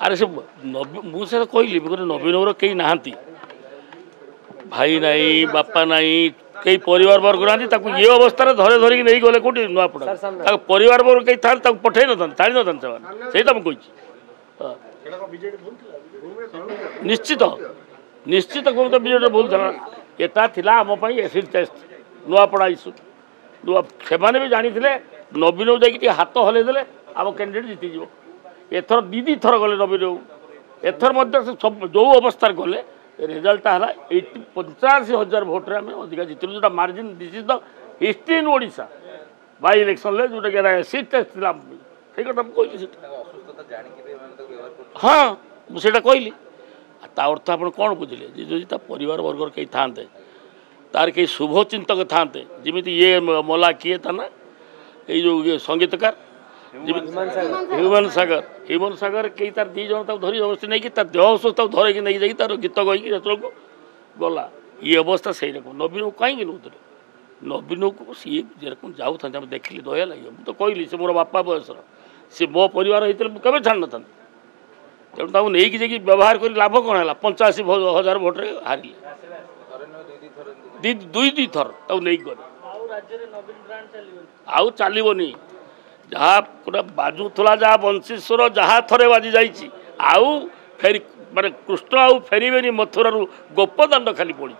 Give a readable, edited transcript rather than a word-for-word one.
अरे से मुझे कहली नवीन बाबूर कई ना भाई नाई बापा नाई कई परिवार वर्ग ना ये अवस्था धरे धरिकी नहीं गले कौटी नुआपड़ा परिवार वर्ग कई था पठे न छाड़ी न से कही निश्चित निश्चित कौन तो विजेट भूल था एटा थिला आम एसिड टेस्ट नुआपड़ा इश्यू से भी जानी नवीन बाबू जाकि हाथ हल्दे आम कैंडिडेट जीतीज एथर दी थर गले नवीन बाबू एथर सब जो अवस्था गले रिजल्ट है 85,000 भोट्रे आम अधिका जीतलु जो margin this is the history in Odisha by election जोटा कि एसिड टेस्ट से कथा कहली हाँ मुझे कहली अर्थ आप कौन बुझे जो परिवार वर्ग कई था तार कई शुभ चिंतक था जमी ये मला किए था ना ये जो संगीतकार ह्यूमन सागर कई तार दी जन धरी अवस्था नहीं कि देह असुस्थ धरकी नहीं जाकि तार गीत गई को गला ये अवस्था से रकम नवीन कहीं नौते नवीन को सी जेरकम जाऊँ देखिली दया लगे मुझे तो कहली से मोर बापा बयसर सी मो परिवार होते केवे छाड़ न तेणु नहीं कि व्यवहार कर लाभ कौन है 85,000 भोट्रे हारिले दुई थर नहीं गले आउ चलनी जहाँ पूरा बाजुला जहाँ वंशीश्वर जहाँ थरे बाजी जाइए आउ फेरी माने कृष्ण आउ फेरबे मथुरा गोपदाण्ड खाली पड़ी।